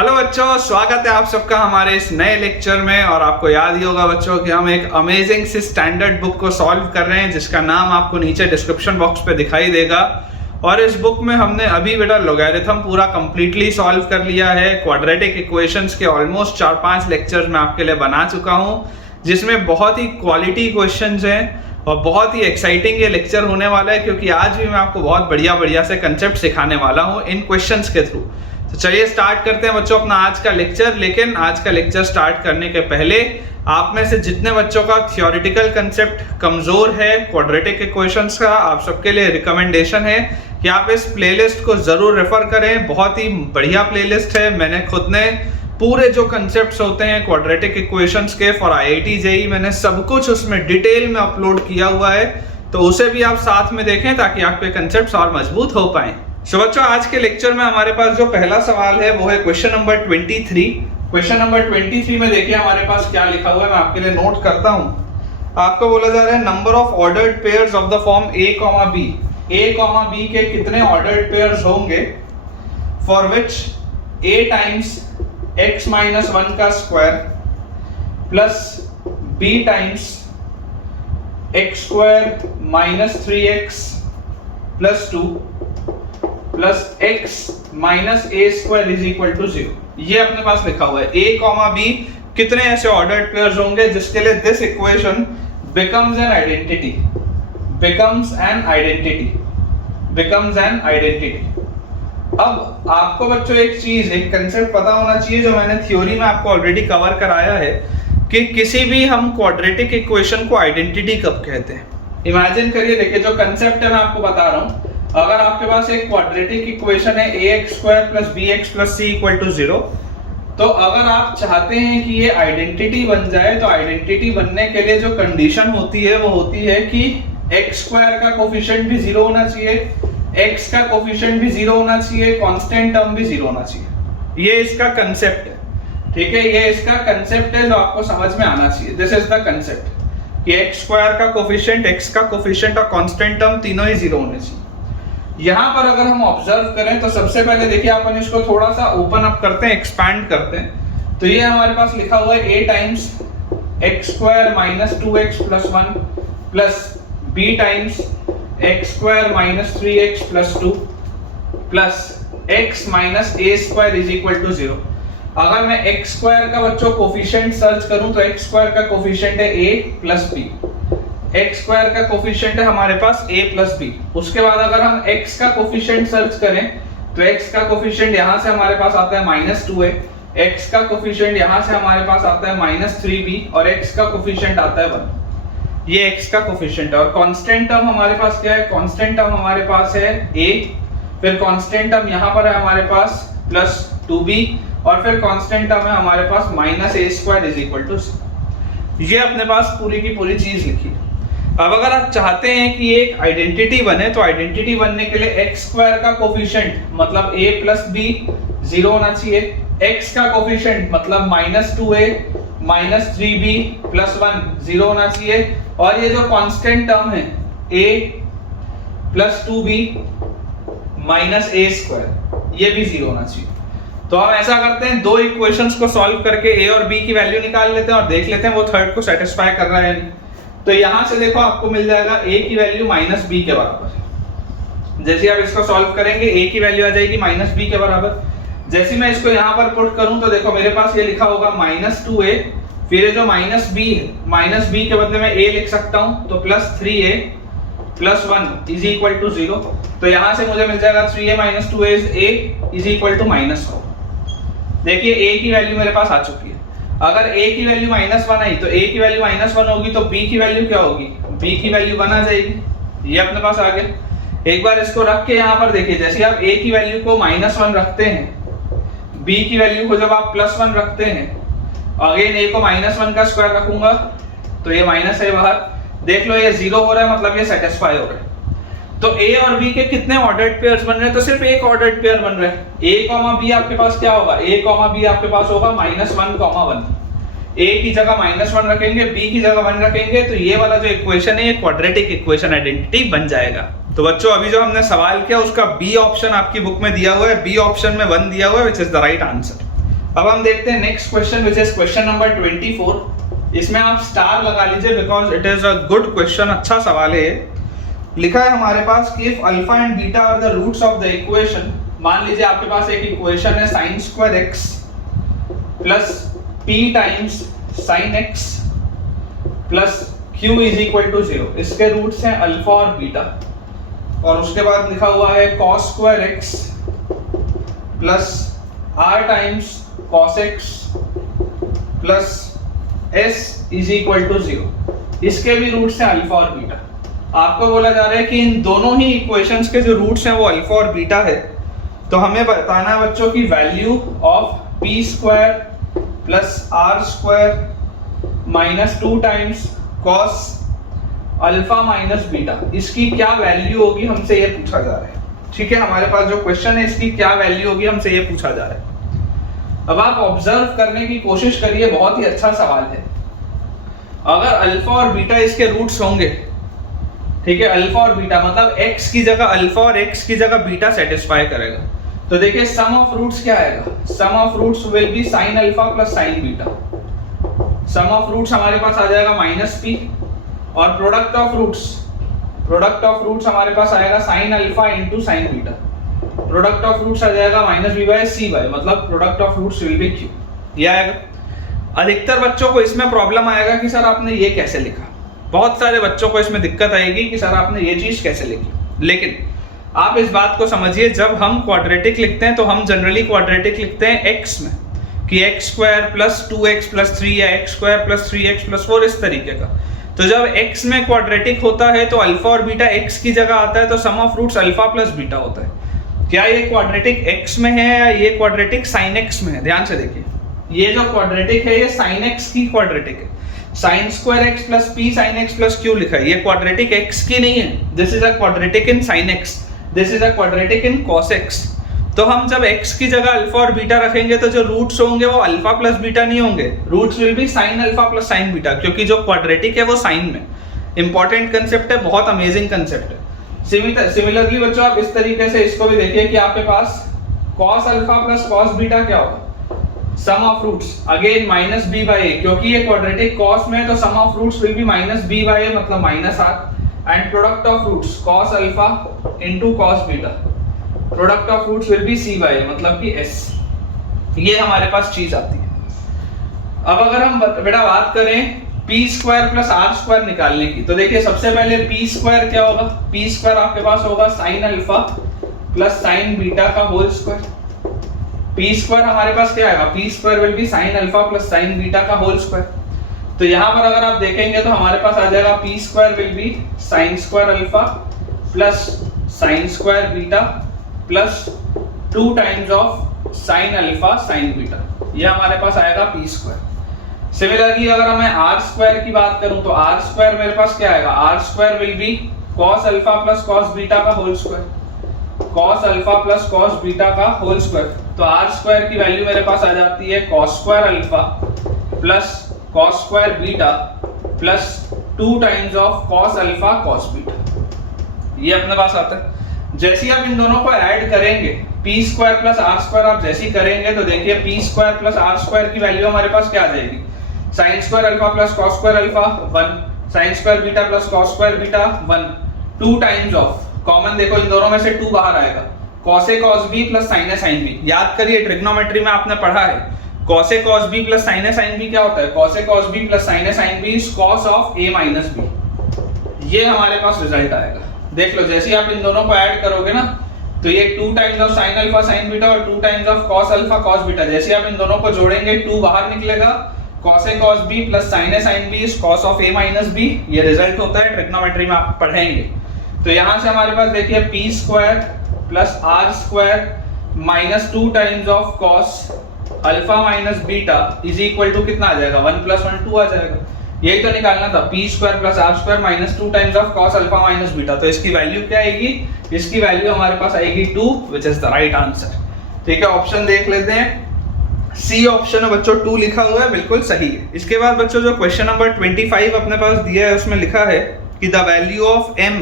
Hello बच्चों, स्वागत है आप सबका हमारे इस नए लेक्चर में। और आपको याद ही होगा बच्चों कि हम एक अमेजिंग सी स्टैंडर्ड बुक को सॉल्व कर रहे हैं जिसका नाम आपको नीचे डिस्क्रिप्शन बॉक्स पे दिखाई देगा। और इस बुक में हमने अभी बेटा लॉगरिथम पूरा कंप्लीटली सॉल्व कर लिया है। क्वाड्रेटिक इक्वेशंस के ऑलमोस्ट 4-5 लेक्चर्स मैं आपके लिए बना चुका हूँ, जिसमें बहुत ही क्वालिटी क्वेश्चंस हैं और बहुत ही एक्साइटिंग ये लेक्चर होने वाला है, क्योंकि आज भी मैं आपको बहुत बढ़िया से कंसेप्ट सिखाने वाला हूँ इन क्वेश्चंस के थ्रू। तो चलिए स्टार्ट करते हैं बच्चों अपना आज का लेक्चर। लेकिन आज का लेक्चर स्टार्ट करने के पहले आप में से जितने बच्चों का थियोरेटिकल कंसेप्ट कमजोर है क्वाड्रेटिक इक्वेशंस का, आप सबके लिए रिकमेंडेशन है कि आप इस प्लेलिस्ट को जरूर रेफर करें। बहुत ही बढ़िया प्लेलिस्ट है। मैंने खुद ने पूरे जो कंसेप्ट्स होते हैं क्वाड्रेटिक इक्वेशंस के फॉर IIT JEE मैंने सब कुछ उसमें डिटेल में अपलोड किया हुआ है, तो उसे भी आप साथ में देखें ताकि आपके कंसेप्ट्स और मजबूत हो पाए। सो बच्चों, आज के लेक्चर में हमारे पास जो पहला सवाल है वो है क्वेश्चन नंबर 23। क्वेश्चन नंबर 23 में देखिए हमारे पास क्या लिखा हुआ है, मैं आपके लिए नोट करता हूं। आपको बोला जा रहा है number of ordered pairs of the form A, B के कितने ऑर्डर्ड पेयर्स होंगे for which A times x minus 1 का square plus B times x square minus 3x plus 2 plus x minus a square is equal to 0। ये अपने पास लिखा हुआ है A, B कितने ऐसे ऑर्डर्ड पेयर्स होंगे जिसके लिए this equation becomes an identity। अब आपको बच्चों एक कंसेप्ट पता होना चाहिए जो मैंने थ्योरी में आपको ऑलरेडी कवर कराया है कि किसी भी हम क्वाड्रेटिक इक्वेशन को आइडेंटिटी कब कहते हैं। इमेजिन करिए, देखिए जो कंसेप्ट है मैं आपको बता रहा हूं। अगर आपके पास एक क्वाड्रेटिक इक्वेशन है ax square plus bx plus c equal to 0, तो अगर आप चाहते हैं कि ये आइडेंटिटी बन जाए तो आइडेंटिटी बनने के लिए जो कंडीशन होती है वो होती है कि x स्क्वायर का कोफिशिएंट भी 0 होना चाहिए, x का कोफिशिएंट भी 0 होना चाहिए, कांस्टेंट टर्म भी 0 होना चाहिए। ये इसका कंसेप्ट है, ठीक है। ये इसका कंसेप्ट है जो आपको समझ में आना चाहिए। दिस इज द कंसेप्ट कि x स्क्वायर का कोफिशिएंट, x का कोफिशिएंट और कांस्टेंट टर्म तीनों ही 0 होने चाहिए। यहाँ पर अगर हम ऑब्जर्व करें तो सबसे पहले देखिए अपन इसको थोड़ा सा ओपन अप करते हैं, एक्सपैंड करते हैं। तो ये हमारे पास लिखा हुआ है a times x square minus 2x plus 1 plus b times x square minus 3x plus 2 plus x minus a square is equal to 0। अगर मैं x स्क्वायर का बच्चों कोफिशिएंट सर्च करूं तो x स्क्वायर का कोफिशिएंट है a plus b, x square का coefficient है हमारे पास a प्लस b। उसके बाद अगर हम x का कोफिशिएंट सर्च करें तो x का कोफिशिएंट यहां से हमारे पास आता है माइनस 2a, x का कोफिशिएंट यहां से हमारे पास आता है माइनस 3b और x का कोफिशिएंट आता है 1। ये x का कोफिशिएंट है। और कांस्टेंट टर्म हमारे पास क्या है? कांस्टेंट टर्म हमारे पास है a, फिर कांस्टेंट टर्म यहां पर है हमारे पास प्लस 2b और फिर कांस्टेंट टर्म है हमारे पास minus a square is equal to 0। ये अपने पास पूरी की पूरी चीज लिखी है। अब अगर आप चाहते हैं कि एक आइडेंटिटी बने तो आइडेंटिटी बनने के लिए x स्क्वायर का कोफिशिएंट मतलब a प्लस b 0 होना चाहिए, x का कोफिशिएंट मतलब minus 2a minus 3b plus 1 0 होना चाहिए, और ये जो कांस्टेंट टर्म है a plus 2b minus a square ये भी 0 होना चाहिए। तो हम ऐसा करते हैं, दो इक्वेशंस को सॉल्व करके a और b की वैल्यू निकाल लेते हैं और देख लेते हैं वो थर्ड को सेटिस्फाई कर रहा है नहीं। तो यहां से देखो आपको मिल जाएगा a की वैल्यू माइनस b के बराबर। जैसे आप इसको सॉल्व करेंगे a की वैल्यू आ जाएगी माइनस b के बराबर। जैसे मैं इसको यहां पर पुट करूं तो देखो मेरे पास ये लिखा होगा माइनस 2a, फिर ये जो माइनस b है माइनस b के बदले में a लिख सकता हूं तो plus 3a plus 1 is equal to 0। तो यहां से मुझे मिल जाएगा 3a minus 2a is equal to minus 4। देखिए a की वैल्यू मेरे पास आ चुकी है। अगर a की वैल्यू माइनस 1 आई तो a की वैल्यू माइनस 1 होगी तो b की वैल्यू क्या होगी? b की वैल्यू 1 आ जाएगी। ये अपने पास आ गया। एक बार इसको रख के यहाँ पर देखिए, जैसे आप a की वैल्यू को माइनस 1 रखते हैं, b की वैल्यू को जब आप प्लस 1 रखते हैं, अगेन a को माइनस 1 का स्क्वायर रखूंगा तो ये माइनस है बाहर। देख लो ये 0 हो रहा है, मतलब ये सेटिस्फाई हो रहा है। तो a और b के कितने ऑर्डर्ड पेयर्स बन रहे हैं? तो सिर्फ एक ऑर्डर्ड पेयर बन रहा है। a, b आपके पास क्या होगा? a, b आपके पास होगा माइनस 1, 1। a की जगह माइनस 1 रखेंगे, b की जगह 1 रखेंगे, तो ये वाला जो इक्वेशन है ये क्वाड्रेटिक इक्वेशन आइडेंटिटी बन जाएगा। तो बच्चों अभी जो हमने सवाल किया उसका बी ऑप्शन आपकी बुक में दिया हुआ है, बी ऑप्शन में 1 दिया हुआ है, which is the right answer. अब हम देखते हैं next question which is question number 24। इसमें आप स्टार लगा लीजिए because it is a good question, अच्छा सवाल है। लिखा है हमारे पास कि if alpha and beta are the roots of the equation, मान लीजिए आपके पास एक इक्वेशन है sin square x plus p times sin x plus q is equal to 0। इसके रूट्स हैं अल्फा और बीटा, और उसके बाद लिखा हुआ है cos square x plus r times cos x plus s is equal to 0। इसके भी रूट्स हैं अल्फा और बीटा। आपको बोला जा रहा है कि इन दोनों ही इक्वेशंस के जो रूट्स हैं वो अल्फा और बीटा है, तो हमें बताना है बच्चों की value of P square plus R square minus 2 times cos alpha minus beta, इसकी क्या वैल्यू होगी हमसे ये पूछा जा रहा है। ठीक है, हमारे पास जो क्वेश्चन है इसकी क्या वैल्यू होगी हमसे ये पूछा जा रहा है। अब आप ऑब्जर्व करने की कोशिश करिए, बहुत ही अच्छा सवाल है। अगर अल्फा और बीटा इसके रूट्स होंगे, ठीक है, अल्फा और बीटा मतलब x की जगह अल्फा और x की जगह बीटा सेटिस्फाई करेगा, तो देखिए सम ऑफ रूट्स क्या आएगा, sum of roots will be sin alpha plus sin beta. Sum of roots हमारे पास आ जाएगा माइनस p, और प्रोडक्ट ऑफ रूट्स हमारे पास आएगा sin alpha into sin beta. Product of roots आ जाएगा minus b by c by, मतलब product of roots will be q। ये आएगा। अधिकतर बच्चों को इसमें प्रॉब्लम आएगा कि सर आपने ये कैसे लिखा। बहुत सारे बच्चों को इसमें दिक्कत आएगी कि सर आपने ये चीज कैसे लिखी। लेकिन आप इस बात को समझिए, जब हम क्वाड्रेटिक लिखते हैं तो हम जनरली क्वाड्रेटिक लिखते हैं x में, कि x square plus 2x plus 3 या x square plus 3x plus 4, इस तरीके का। तो जब x में क्वाड्रेटिक होता है तो अल्फा और बीटा x की जगह आता है, तो sum of roots alpha plus beta होता है। क्या ये क्वाड्रेटिक x में है या ये क्वाड्रेटिक sin x में है? ध्यान से देखिए, ये जो क्वाड्रेटिक है ये sin x की क्वाड्रेटिक है। sin square x plus p sin x plus q लिखा है, ये क्वाड्रेटिक x की नहीं है। This is a quadratic in sin x, this is a quadratic in cos x। तो हम जब x की जगह अल्फा और बीटा रखेंगे तो जो रूट्स होंगे वो अल्फा प्लस बीटा नहीं होंगे, roots will be sin alpha plus sin beta, क्योंकि जो क्वाड्रेटिक है वो sin में। इंपॉर्टेंट कंसेप्ट है, बहुत अमेजिंग कंसेप्ट है। सिमिलरली बच्चों आप इस तरीके से इसको भी देखिए कि आपके पास cos alpha plus cos beta क्या होगा, sum of roots again minus b by a, क्योंकि ये क्वाड्रेटिक cos में है तो sum of roots will be minus b by a मतलब minus r, and product of roots cos alpha into cos beta, product of roots will be c by a मतलब कि s। ये हमारे पास चीज आती है। अब अगर हम बेटा बात करें p square plus r square निकालने की, तो देखिए सबसे पहले p स्क्वायर क्या होगा, p स्क्वायर आपके पास होगा sin alpha plus sin beta का होल स्क्वायर। p स्क्वायर हमारे पास क्या आएगा, p square will be sin alpha plus sin beta का होल स्क्वायर। तो यहाँ पर अगर आप देखेंगे तो हमारे पास आ जाएगा p square will be sin square alpha plus sin square beta plus 2 times of sin alpha sin beta, ये हमारे पास आएगा p स्क्वायर। सिमिलरली अगर मैं r स्क्वायर की बात करूं तो r स्क्वायर मेरे पास क्या आएगा, r square will be cos alpha plus cos beta का whole square, cos alpha plus cos beta का होल स्क्वायर। तो r स्क्वायर की वैल्यू मेरे पास आ जाती है cos square alpha plus cos square beta plus 2 times of cos alpha cos beta, ये अपने पास आता है। जैसे ही आप इन दोनों को ऐड करेंगे p square plus r square आप जैसे ही करेंगे तो देखिए p square plus r square की वैल्यू हमारे पास क्या आ जाएगी, sin square alpha plus cos square alpha 1, sin square beta plus cos square beta 1, 2 times of, common देखो इन दोनों में से 2 बाहर आएगा, cos a cos b plus sin a sin b। याद करिए ट्रिग्नोमेट्री में आपने पढ़ा है cos a cos b plus sin a sin b क्या होता है, cos a cos b plus sin a sin b is cos of a minus b। ये हमारे पास रिजल्ट आएगा। देख लो जैसे ही आप इन दोनों को ऐड करोगे ना तो ये 2 times of sin alpha sin beta और 2 times of cos alpha cos beta, जैसे आप इन दोनों को जोड़ेंगे 2 बाहर निकलेगा, cos a cos b plus sin a sin b is cos of a minus b। ये रिजल्ट होता है, ट्रिग्नोमेट्री में आप पढ़ेंगे। तो यहाँ से हमारे पास देखिए p square plus r square minus 2 times of cos alpha minus beta is equal to कितना आ जाएगा, 1 प्लस 1 2 आ जाएगा। यही तो निकालना था, p square plus r square minus 2 times of cos alpha minus beta. तो इसकी वैल्यू क्या आएगी, इसकी वैल्यू हमारे पास आएगी 2, which is the right answer. ठीक है, ऑप्शन देख लेते हैं, सी ऑप्शन है बच्चों 2 लिखा हुआ है, बिल्कुल सही है। इसके बाद बच्चों जो क्वेश्चन नंबर 25 अपने पास दिया है उसमें लिखा है कि the value of m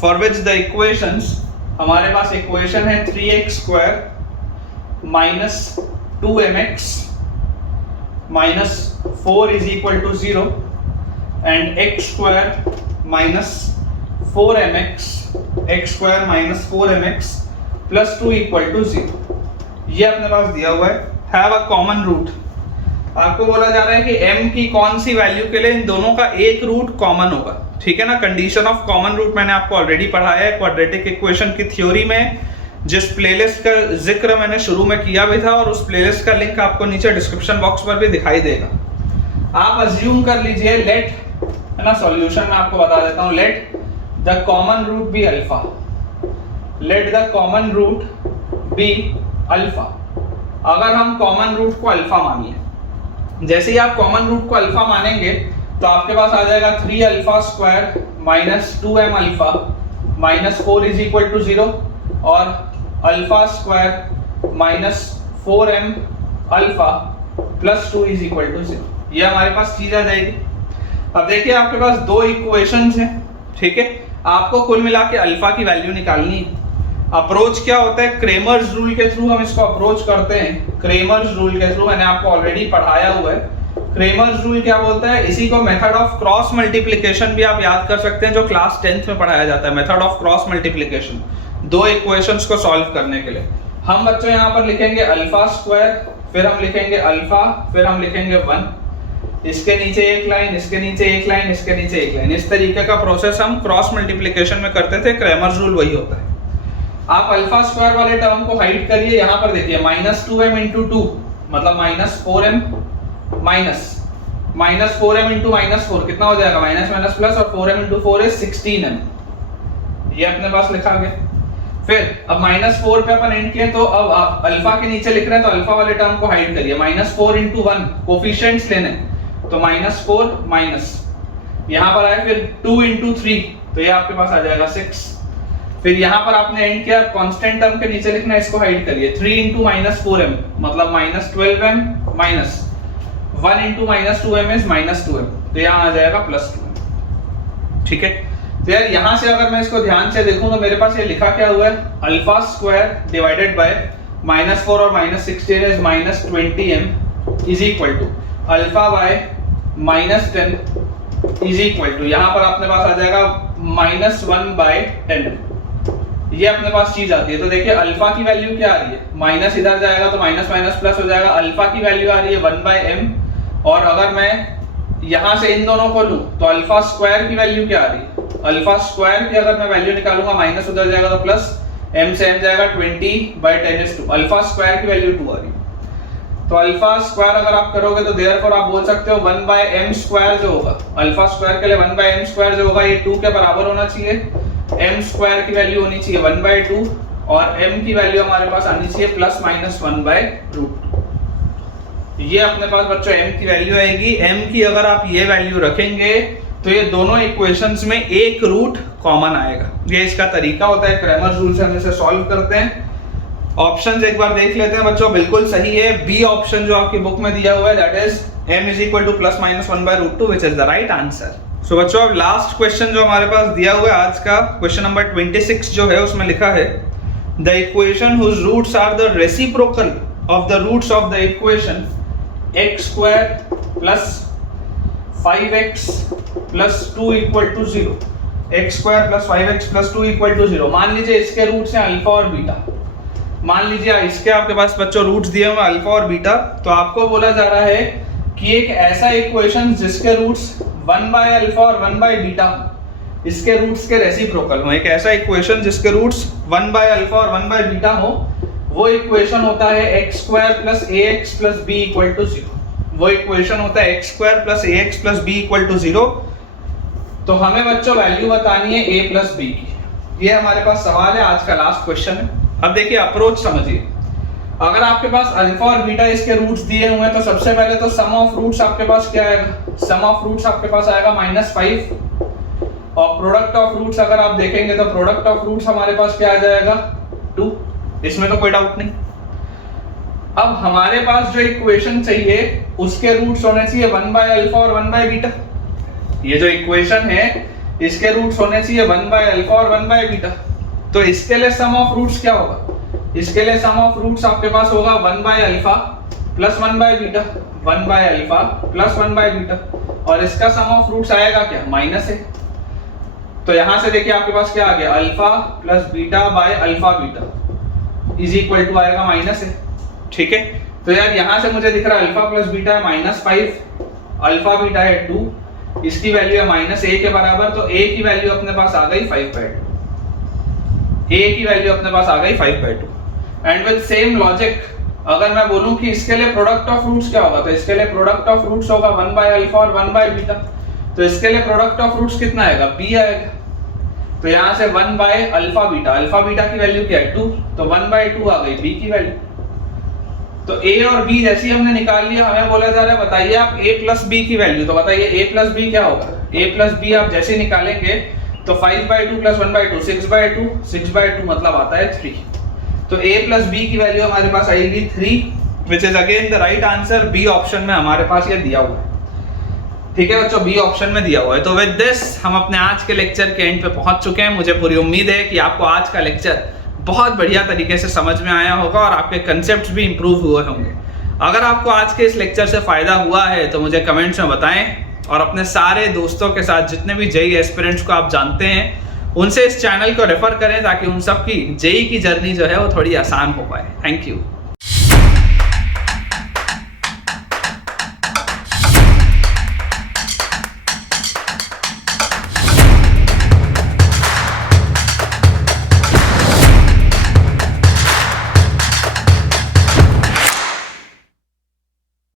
for which the equations, हमारे पास इक्वेशन है 3x square minus 2mx minus 4 is equal to 0 and X square minus 4mx X square minus 4mx plus 2 equal to 0। ये अपने पास दिया हुआ है, हैव अ कॉमन रूट। आपको बोला जा रहा है कि m की कौन सी वैल्यू के लिए इन दोनों का एक रूट कॉमन होगा, ठीक है ना। कंडीशन ऑफ कॉमन रूट मैंने आपको ऑलरेडी पढ़ाया है क्वाड्रेटिक इक्वेशन की थ्योरी में, जिस प्लेलिस्ट का जिक्र मैंने शुरू में किया भी था, और उस प्लेलिस्ट का लिंक आपको नीचे डिस्क्रिप्शन बॉक्स पर भी दिखाई देगा। आप अज्यूम कर लीजिए, लेट, है ना, सॉल्यूशन में आपको बता देता हूं, let the common root be alpha, let the common root be alpha. अगर हम कॉमन रूट को अल्फा मानिए, जैसे ही आप कॉमन रूट को अल्फा मानेंगे तो आपके पास आ जाएगा 3 alpha square minus 2m alpha minus 4 is equal to 0 और alpha square minus 4m alpha plus 2 is equal to 0। ये हमारे पास चीज आ जाएगी। अब देखिए आपके पास दो इक्वेशंस हैं, ठीक है। आपको कुल मिला के अल्फा की वैल्यू निकालनी है। अप्रोच क्या होता है, क्रेमर्स रूल के थ्रू हम इसको अप्रोच करते हैं। क्रेमर्स रूल के थ्रू मैंने आपको ऑलरेडी पढ़ाया हुआ है। क्रेमर्स रूल क्या बोलता है, इसी को मेथड ऑफ क्रॉस मल्टीप्लिकेशन भी आप याद कर सकते हैं, जो क्लास 10th में पढ़ाया जाता है। मेथड ऑफ क्रॉस मल्टीप्लिकेशन, दो इक्वेशंस को सॉल्व करने के लिए हम बच्चों यहाँ पर लिखेंगे अल्फा स्क्वायर, फिर हम लिखेंगे अल्फा, फिर हम लिखेंगे 1, इसके नीचे एक लाइन, इसके नीचे एक लाइन, इसके नीचे एक लाइन। इस तरीके का प्रोसेस हम क्रॉस मल्टीप्लिकेशन में करते थे। क्रेमर्स रूल वही होता है। आप अल्फा स्क्वायर वाले टर्म को हाइड करिए, यहाँ पर देखिए माइनस 2m इंटू 2 मतलब minus 4m minus 4m into minus 4 कितना हो जाएगा, माइनस माइनस प्लस, और 4m इंटू 4 इज 16m। ये अपने पास लिखा गया। फिर अब माइनस 4 पे अपन एंड किए, तो अब आप अल्फा के नीचे लिख रहे हैं तो अल्फा वाले टर्म को हाइड करिए। माइनस 4 इंटू 1 कोफिशिएंट्स लेने, तो माइनस 4 माइनस, यहाँ पर आए फिर 2 इंटू 3 तो ये आपके पास आ जाएगा 6। फिर यहाँ पर आपने एंड किया, कांस्टेंट टर्म के नीचे लिखना है, इसको हाइड करिए। 3 इंटू माइनस 4m मतलब minus 12m minus 1 into minus 2m is minus 2m, तो यहाँ आ जाएगा प्लस 2m, ठीक है। तो यार यहाँ से अगर मैं इसको ध्यान से देखूं तो मेरे पास ये लिखा क्या हुआ है, alpha square divided by minus 4 और minus 16 is minus 20m is equal to alpha by minus 10 is equal to, यहाँ पर अपने पास आ जाएगा माइनस 1 बाय 10। ये अपने पास चीज आती है। तो देखिए अल्फा की वैल्यू क्या आ रही है, माइनस इधर जाएगा तो माइनस माइनस प्लस हो जाएगा। अल्फा की वैल्यू आ रही है 1/m, और अगर मैं यहां से इन दोनों को लूं तो अल्फा स्क्वायर की वैल्यू क्या आ रही है, अल्फा स्क्वायर की अगर मैं वैल्यू निकालूंगा माइनस उधर जाएगा तो प्लस, m से m जाएगा 20/10 is 2, अल्फा स्क्वायर की वैल्यू 2 आ रही है। तो अल्फा स्क्वायर अगर आप करोगे तो देयरफॉर आप बोल सकते हो 1/m स्क्वायर जो होगा, अल्फा स्क्वायर के लिए 1/m स्क्वायर जो होगा ये 2 के बराबर होना चाहिए। m स्क्वायर की वैल्यू होनी चाहिए 1/2 और m की वैल्यू हमारे पास आनी चाहिए प्लस माइनस 1/√। ये अपने पास बच्चों m की वैल्यू आएगी। m की अगर आप ये वैल्यू रखेंगे तो ये दोनों इक्वेशंस में एक रूट कॉमन आएगा। ये इसका तरीका होता है, क्रेमर्स रूल से हम इसे सॉल्व करते हैं। ऑप्शंस एक बार देख लेते हैं बच्चों, बिल्कुल सही है। बी ऑप्शन जो आपकी बुक में दिया हुआ है, that is m is equal to plus minus 1/√2 which is the right answer. So बच्चों अब लास्ट क्वेश्चन जो हमारे पास दिया हुआ है आज का, क्वेश्चन नंबर 26 जो है उसमें लिखा है the equation whose roots are the reciprocal of the roots of the equation x square plus 5x plus 2 equal to 0, x square plus 5x plus 2 equal to 0। मान लीजिए इसके रूट्स हैं अल्फा और बीटा, मान लीजिए इसके आपके पास बच्चों रूट्स दिए हुए अल्फा और बीटा, तो आपको बोला जा रहा है कि एक ऐसा इक्वेशन जिसके रूट्स 1/अल्फा और 1/बीटा इसके रूट्स के रेसिप्रोकल हो, एक ऐसा इक्वेशन जिसके रूट्स 1/अल्फा और 1/बीटा हो, वो इक्वेशन होता है x square plus ax plus b equal to 0। वो इक्वेशन होता है x square plus ax plus b equal to 0। तो हमें बच्चों वैल्यू बतानी है a प्लस b की। ये हमारे पास सवाल है, आज का लास्ट क्वेश्चन है। अब देखिए अप्रोच समझिए, अगर आपके पास अल्फा और बीटा इसके रूट्स दिए हुए हैं तो सबसे पहले तो सम ऑफ रूट्स आपके पास क्या आएगा, सम ऑफ रूट्स आपके पास आएगा -5, और प्रोडक्ट ऑफ रूट्स अगर आप देखेंगे तो प्रोडक्ट ऑफ रूट्स हमारे पास क्या आ जाएगा 2, इसमें तो कोई डाउट नहीं। अब हमारे पास जो इक्वेशन चाहिए उसके रूट्स होने चाहिए 1/अल्फा और 1/बीटा। ये जो इक्वेशन है इसके रूट्स होने चाहिए 1/अल्फा और 1/बीटा। तो इसके लिए सम ऑफ रूट्स क्या होगा, इसके लिए सम ऑफ रूट्स आपके पास होगा 1/अल्फा plus 1 by beta, 1 by alpha plus 1 by beta, और इसका सम ऑफ रूट्स आएगा क्या, माइनस है। तो यहां से देखिए आपके पास क्या आ गया, alpha plus beta by alpha beta is equal to आएगा माइनस है। ठीक है, तो यार यहां से मुझे दिख रहा है अल्फा प्लस बीटा है -5, अल्फा बीटा है 2, इसकी वैल्यू है -a के बराबर, तो a की वैल्यू अपने पास आ गई 5/2, a की वैल्यू अपने पास आ गई 5/2। एंड विद सेम लॉजिक अगर मैं बोलूं कि इसके लिए प्रोडक्ट ऑफ रूट्स क्या होगा, तो इसके लिए प्रोडक्ट ऑफ रूट्स होगा 1 बाय अल्फा और 1 बाय बीटा, तो इसके लिए प्रोडक्ट ऑफ रूट्स कितना आएगा, b आएगा। तो यहां से 1 बाय अल्फा बीटा की वैल्यू क्या है 2, तो 1/2 आ गई b की वैल्यू। तो a और b जैसे ही हमने निकाल लिया, हमें बोला जा रहा है बताइए आप a प्लस b की वैल्यू, तो बताइए a प्लस b क्या होगा, a प्लस b आप जैसे निकालेंगे तो 5/2 प्लस 1/2 6/2, 6/2 मतलब आता है 3। तो a प्लस b की वैल्यू हमारे पास आएगी 3, which is again the right answer, B option में हमारे पास ये दिया हुआ है। ठीक है बच्चों, बी ऑप्शन में दिया हुआ है। तो विद दिस हम अपने आज के लेक्चर के एंड पे पहुंच चुके हैं। मुझे पूरी उम्मीद है कि आपको आज का लेक्चर बहुत बढ़िया तरीके से समझ में आया होगा और आपके कंसेप्ट्स भी इंप्रूव हुए होंगे। अगर आपको आज के इस लेक्चर से फायदा हुआ है तो मुझे कमेंट्स में बताएं, और अपने सारे दोस्तों के साथ जितने भी जेईई एस्पिरेंट्स को आप जानते हैं उनसे इस चैनल को रेफर करें, ताकि उन सब की जेईई की जर्नी जो है वो थोड़ी आसान हो पाए। Thank you.